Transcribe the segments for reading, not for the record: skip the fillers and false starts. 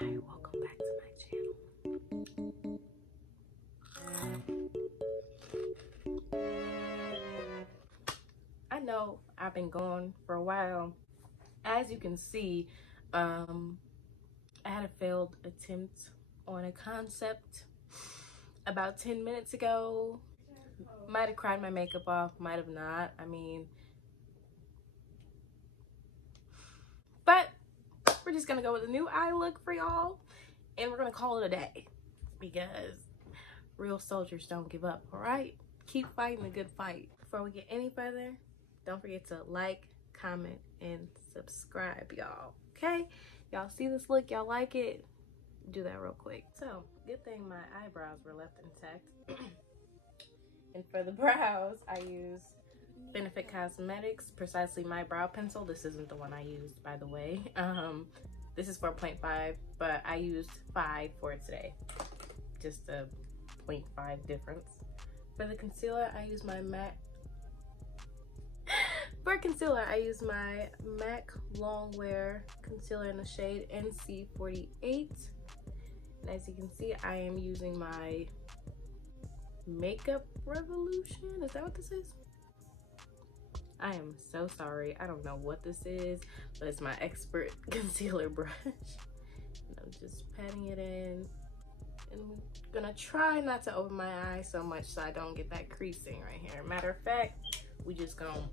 Hi, welcome back to my channel. I know I've been gone for a while. As you can see, I had a failed attempt on a concept about 10 minutes ago. Might have cried my makeup off, might have not. I mean, but we're just gonna go with a new eye look for y'all, and we're gonna call it a day because real soldiers don't give up, all right? Keep fighting the good fight. Before we get any further, don't forget to like, comment, and subscribe, y'all, okay? Y'all see this look, y'all like it? Do that real quick. So, good thing my eyebrows were left intact. And for the brows, I use Benefit Cosmetics, precisely my brow pencil. This isn't the one I used, by the way. This is 4.5, but I used 5 for it today. Just a 0.5 difference. For the concealer, I use my MAC. For concealer, I use my MAC Longwear concealer in the shade NC48. And as you can see, I am using my Makeup Revolution. Is that what this is? I am so sorry. I don't know what this is, but it's my expert concealer brush. And I'm just patting it in. And I'm gonna try not to open my eye so much so I don't get that creasing right here. Matter of fact, we just gonna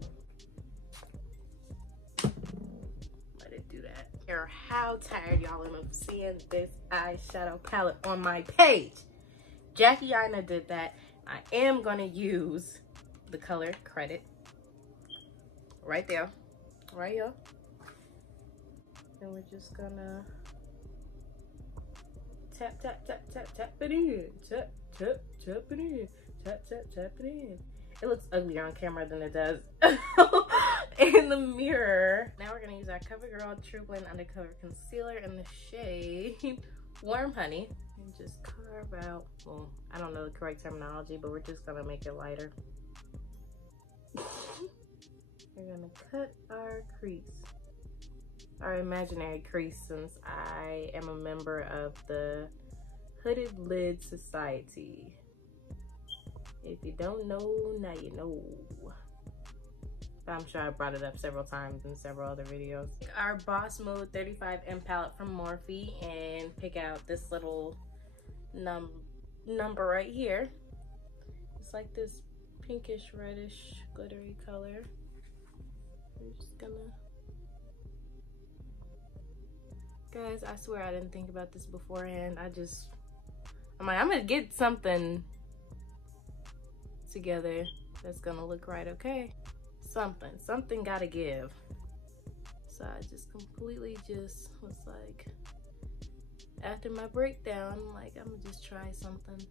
let it do that. I don't care how tired y'all am of seeing this eyeshadow palette on my page. Jackie Aina did that. I am gonna use the color Credit right there, right here. And we're just gonna tap, tap, tap, tap, tap it in. Tap, tap, tap it in. Tap, tap, tap it in. It looks uglier on camera than it does in the mirror. Now we're gonna use our CoverGirl True Blend Undercover Concealer in the shade Warm Honey. And just carve out, well, I don't know the correct terminology, but we're just gonna make it lighter. We're gonna cut our crease, our imaginary crease, since I am a member of the Hooded Lid Society. If you don't know, now you know. I'm sure I brought it up several times in several other videos. Our Boss Mode 35M palette from Morphe and pick out this little number right here. It's like this pinkish reddish glittery color. I'm just gonna, guys, I swear I didn't think about this beforehand. I'm like, I'm gonna get something together that's gonna look right, okay? Something gotta give. So I just completely just was like, after my breakdown, like, I'm gonna just try something.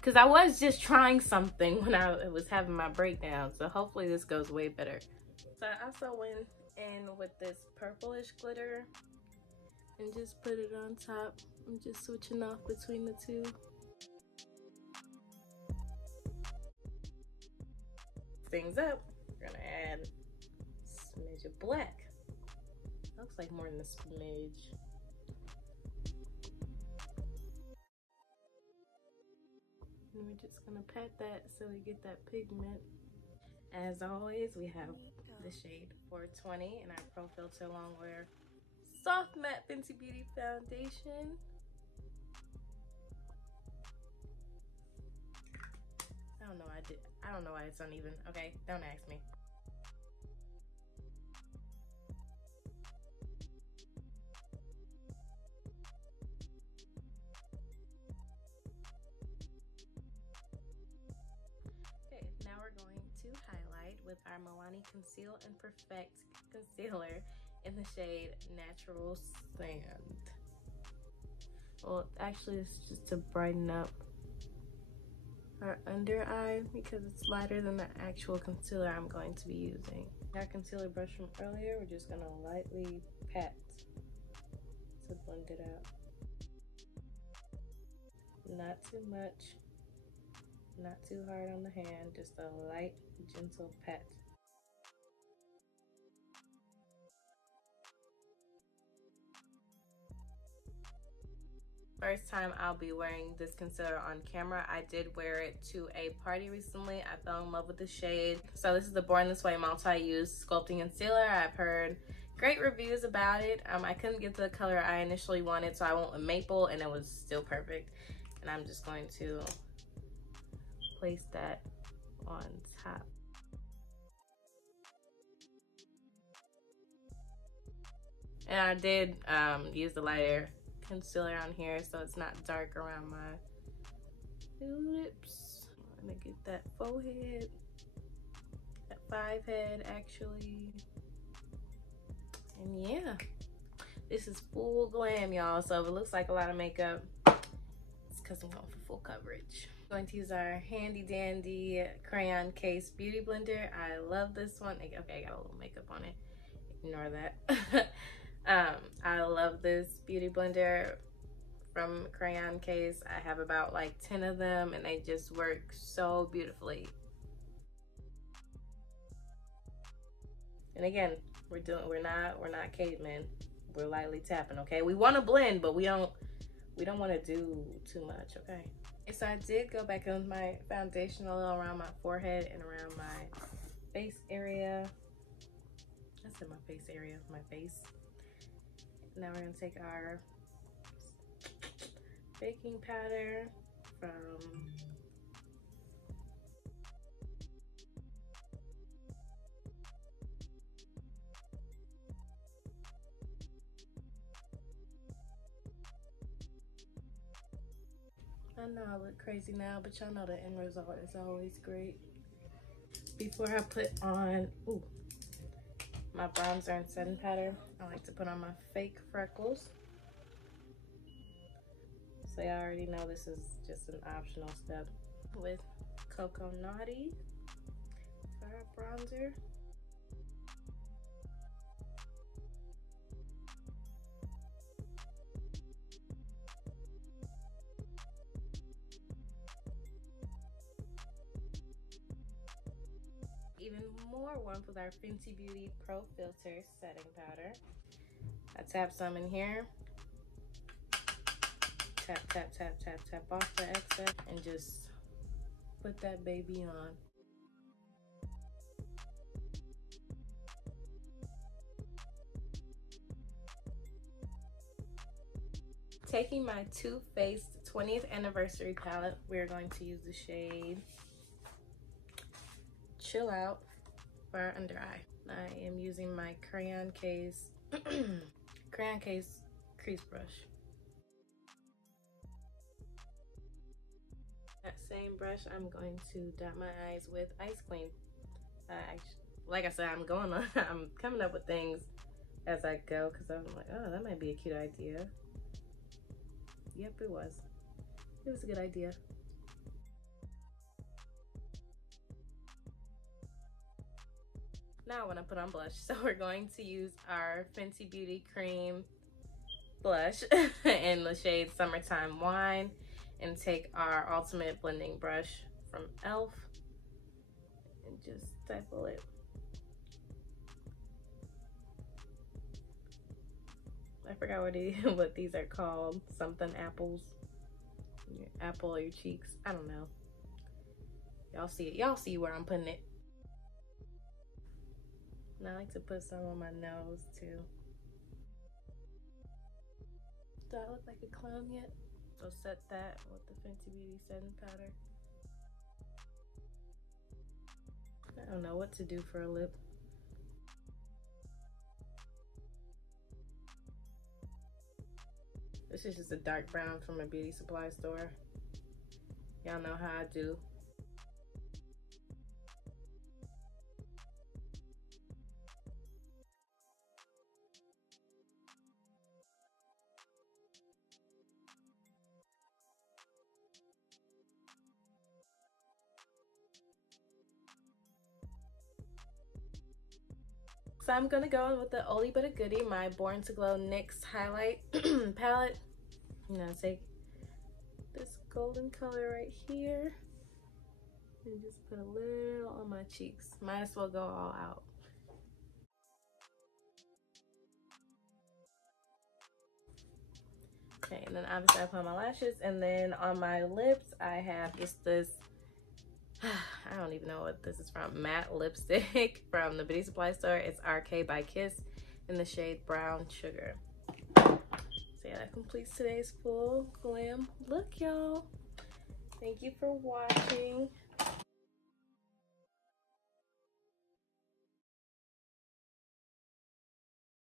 Cause I was just trying something when I was having my breakdown. So hopefully this goes way better. So I also went in with this purplish glitter and just put it on top. I'm just switching off between the two. Things up, we're gonna add a smidge of black. Looks like more than a smidge. And we're just gonna pat that so we get that pigment. As always, we have the shade 420 in our Pro Filter Longwear Soft Matte Fenty Beauty Foundation. I don't know why it's uneven. Okay, don't ask me. Okay, now we're going to highlight with our Milani Conceal and Perfect Concealer in the shade Natural Sand. Well, actually it's just to brighten up our under eye because it's lighter than the actual concealer I'm going to be using. Our concealer brush from earlier, we're just gonna lightly pat to blend it out. Not too much, not too hard on the hand, just a light, gentle pat. first time I'll be wearing this concealer on camera. I did wear it to a party recently. I fell in love with the shade. So this is the Born This Way multi-use sculpting concealer. I've heard great reviews about it. I couldn't get the color I initially wanted, so I went with maple and it was still perfect. And I'm just going to place that on top. And I did use the lighter concealer on here so it's not dark around my lips. I'm gonna get that forehead, that 5 head actually. And yeah, this is full glam, y'all. So if it looks like a lot of makeup, it's because I'm going for full coverage. I'm going to use our handy dandy crayon case beauty blender. I love this one. Okay, I got a little makeup on it. Ignore that. I love this beauty blender from Crayon Case. I have about like 10 of them and they just work so beautifully. And again, we're not cavemen. We're lightly tapping, okay? We want to blend, but we don't want to do too much, okay? So I did go back in with my foundation a little around my forehead and around my face area. I said my face area, my face. Now we're gonna take our baking powder from I know I look crazy now, but y'all know the end result is always great. Before I put on my bronzer and setting powder, I like to put on my fake freckles. So y'all already know this is just an optional step. With Cocoa Naughty for our bronzer. Even more warmth with our Fenty Beauty Pro Filter setting powder. I tap some in here. Tap, tap, tap, tap, tap off the excess and just put that baby on. Taking my Too Faced 20th Anniversary palette, we're going to use the shade Chill Out for our under eye. I am using my Crayon Case crease brush. That same brush, I'm going to dot my eyes with Ice Queen. Like I said, I'm coming up with things as I go because I'm like, oh, that might be a cute idea. Yep, it was. It was a good idea. Now I want to put on blush, so we're going to use our Fenty Beauty Cream blush in the shade Summertime Wine and take our Ultimate Blending Brush from e.l.f. and just stipple it. I forgot what these are called. Something apples. Your apple or your cheeks. I don't know. Y'all see it. Y'all see where I'm putting it. And I like to put some on my nose too. Do I look like a clown yet? So set that with the Fenty Beauty setting powder. I don't know what to do for a lip. This is just a dark brown from a beauty supply store. Y'all know how I do. So I'm gonna go in with the Oldie But a Goodie, my Born to Glow NYX highlight palette. I'm gonna take this golden color right here and just put a little on my cheeks. Might as well go all out. Okay, and then obviously I put on my lashes, and then on my lips I have just this, I don't even know what this is from, matte lipstick from the beauty supply store. It's RK by Kiss in the shade Brown Sugar. So yeah, that completes today's full glam look, y'all. Thank you for watching.